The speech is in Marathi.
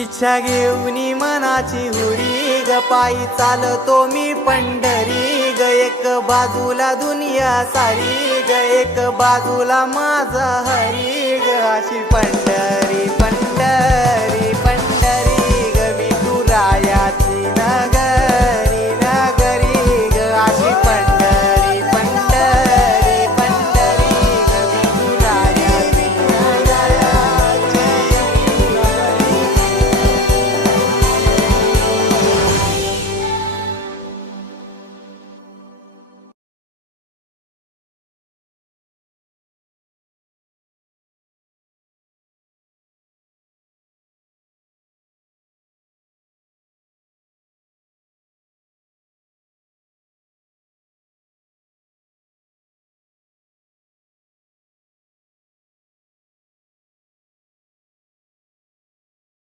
इच्छा घेऊनी मनाची हुरी ग पायी चालतो मी पंढरी ग एक बाजूला दुनिया सारी ग एक बाजूला माझा हरी ग अशी पंढरी।